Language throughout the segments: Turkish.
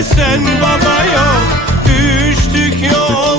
Desen bana yok Düştük yol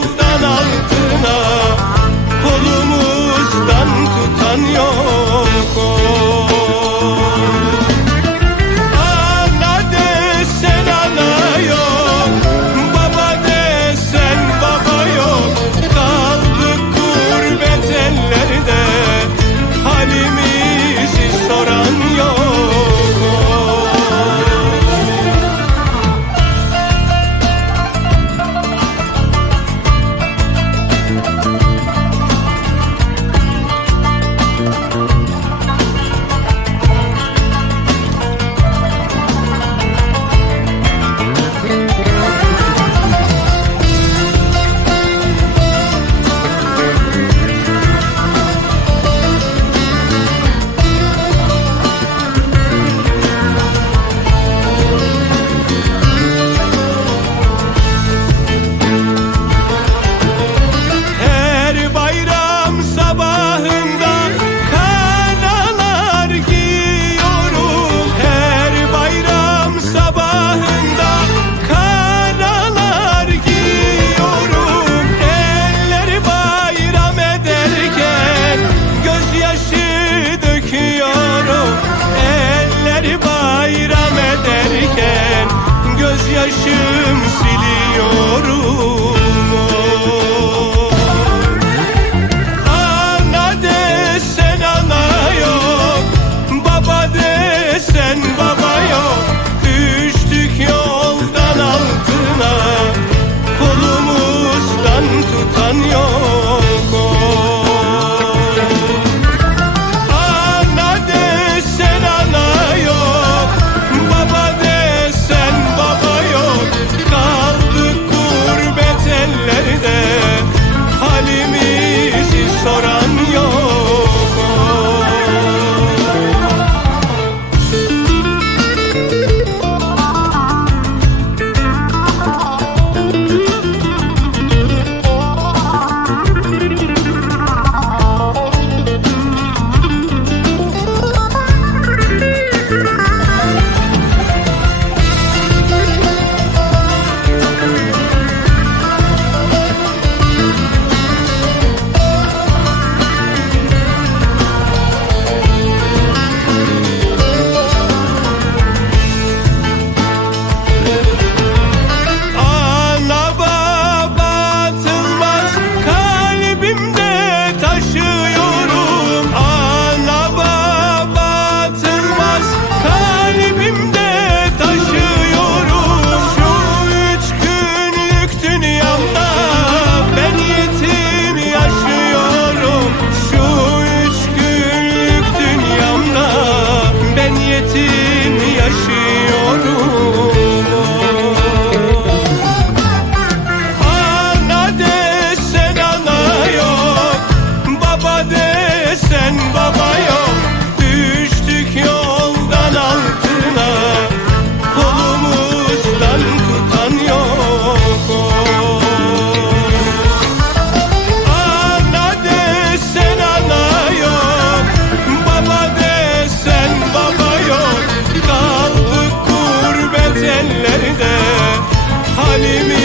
halimi